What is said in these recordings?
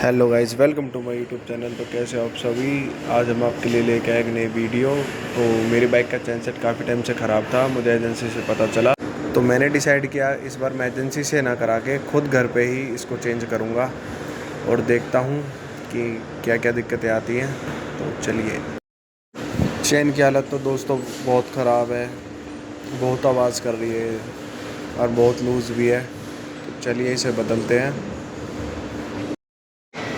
Hello guys, welcome to my YouTube channel. तो कैसे हो आप सभी। आज हम आपके लिए लेके आए एक नई वीडियो। तो मेरी बाइक का चैन सेट काफ़ी टाइम से ख़राब था, मुझे एजेंसी से पता चला, तो मैंने डिसाइड किया इस बार मैं एजेंसी से ना करा के खुद घर पे ही इसको चेंज करूँगा और देखता हूँ कि क्या क्या दिक्कतें आती हैं। तो चलिए। चेन की हालत तो दोस्तों बहुत ख़राब है, बहुत आवाज़ कर रही है और बहुत लूज़ भी है। तो चलिए इसे बदलते हैं।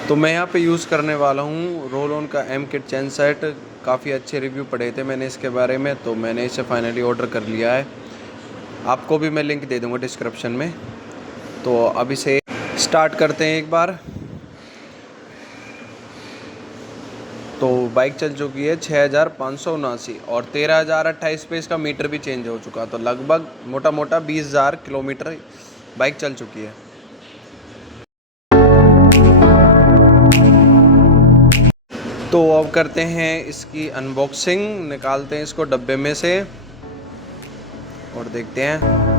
तो मैं यहाँ पे यूज़ करने वाला हूँ रोल ऑन का एम किट चेन सेट। काफ़ी अच्छे रिव्यू पढ़े थे मैंने इसके बारे में, तो मैंने इसे फाइनली ऑर्डर कर लिया है। आपको भी मैं लिंक दे दूँगा डिस्क्रिप्शन में। तो अब इसे स्टार्ट करते हैं एक बार। तो बाइक चल चुकी है 6579 और 13028 पे इसका मीटर भी चेंज हो चुका। तो लगभग मोटा मोटा 20,000 किलोमीटर बाइक चल चुकी है। तो अब करते हैं इसकी अनबॉक्सिंग, निकालते हैं इसको डब्बे में से और देखते हैं।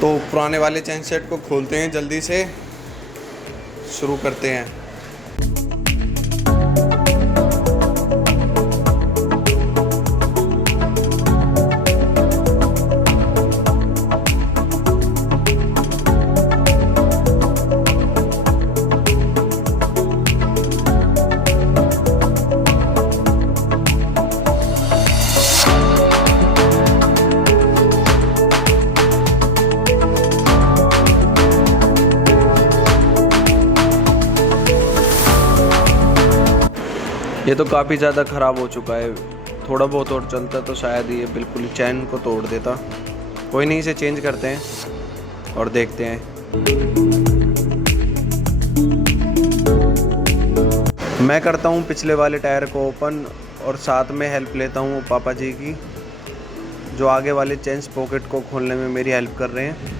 तो पुराने वाले चेन सेट को खोलते हैं, जल्दी से शुरू करते हैं। ये तो काफ़ी ज़्यादा ख़राब हो चुका है, थोड़ा बहुत और चलता तो शायद ये बिल्कुल चैन को तोड़ देता। कोई नहीं, इसे चेंज करते हैं और देखते हैं। मैं करता हूँ पिछले वाले टायर को ओपन और साथ में हेल्प लेता हूँ पापा जी की, जो आगे वाले चेन पॉकेट को खोलने में मेरी हेल्प कर रहे हैं।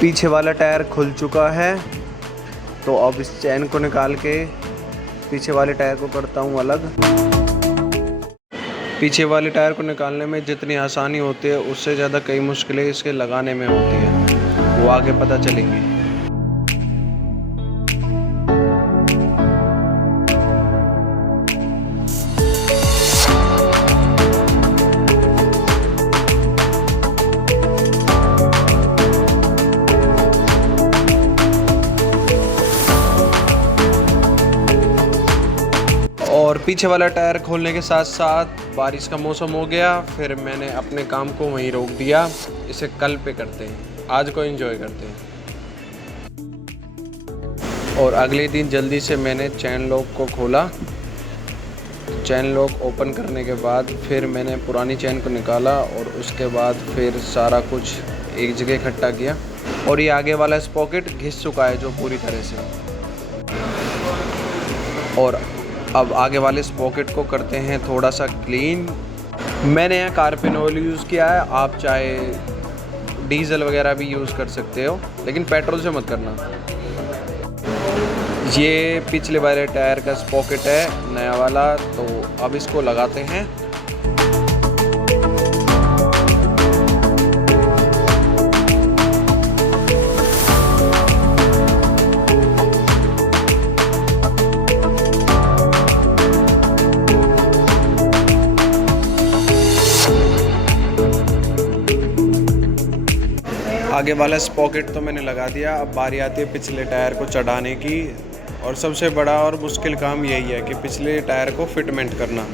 पीछे वाला टायर खुल चुका है, तो अब इस चैन को निकाल के पीछे वाले टायर को करता हूँ अलग। पीछे वाले टायर को निकालने में जितनी आसानी होती है उससे ज़्यादा कई मुश्किलें इसके लगाने में होती है, वो आगे पता चलेंगी। और पीछे वाला टायर खोलने के साथ साथ बारिश का मौसम हो गया, फिर मैंने अपने काम को वहीं रोक दिया। इसे कल पे करते हैं, आज को एंजॉय करते हैं। और अगले दिन जल्दी से मैंने चैन लॉक को खोला। चैन लॉक ओपन करने के बाद फिर मैंने पुरानी चैन को निकाला और उसके बाद फिर सारा कुछ एक जगह इकट्ठा किया। और ये आगे वाला स्पॉकेट घिस चुका है जो पूरी तरह से। और अब आगे वाले स्पॉकेट को करते हैं थोड़ा सा क्लीन। मैंने यहाँ कार्पिन ऑयल यूज़ किया है, आप चाहे डीजल वगैरह भी यूज़ कर सकते हो, लेकिन पेट्रोल से मत करना। ये पिछले वाले टायर का स्पॉकेट है नया वाला, तो अब इसको लगाते हैं। आगे वाला स्पॉकेट तो मैंने लगा दिया, अब बारी आती है पिछले टायर को चढ़ाने की। और सबसे बड़ा और मुश्किल काम यही है कि पिछले टायर को फिटमेंट करना।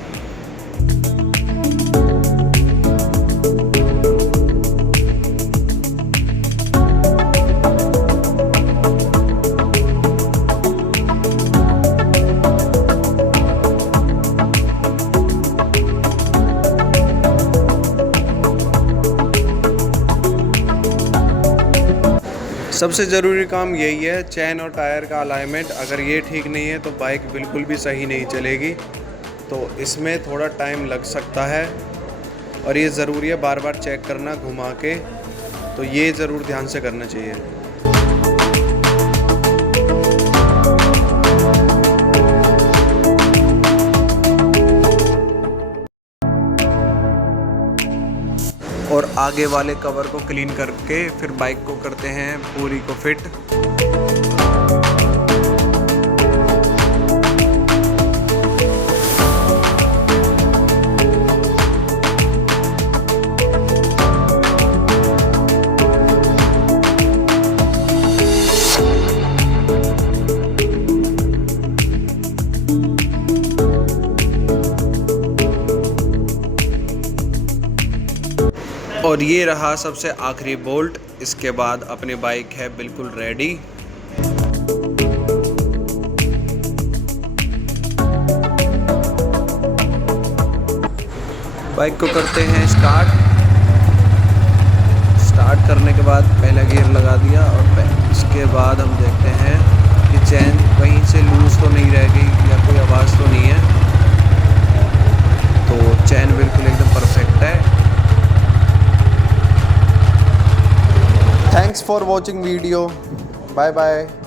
सबसे ज़रूरी काम यही है, चैन और टायर का अलाइनमेंट। अगर ये ठीक नहीं है तो बाइक बिल्कुल भी सही नहीं चलेगी। तो इसमें थोड़ा टाइम लग सकता है और ये ज़रूरी है बार बार चेक करना घुमा के। तो ये ज़रूर ध्यान से करना चाहिए। और आगे वाले कवर को क्लीन करके फिर बाइक को करते हैं पूरी को फिट। और ये रहा सबसे आखिरी बोल्ट। इसके बाद अपनी बाइक है बिल्कुल रेडी। बाइक को करते हैं स्टार्ट करने के बाद पहला गियर लगा दिया और इसके बाद हम देखते हैं कि चैन कहीं से लूज तो नहीं रह गई या कोई आवाज़ तो नहीं है। तो चैन बिल्कुल एकदम परफेक्ट है। Thanks for watching video. Bye bye.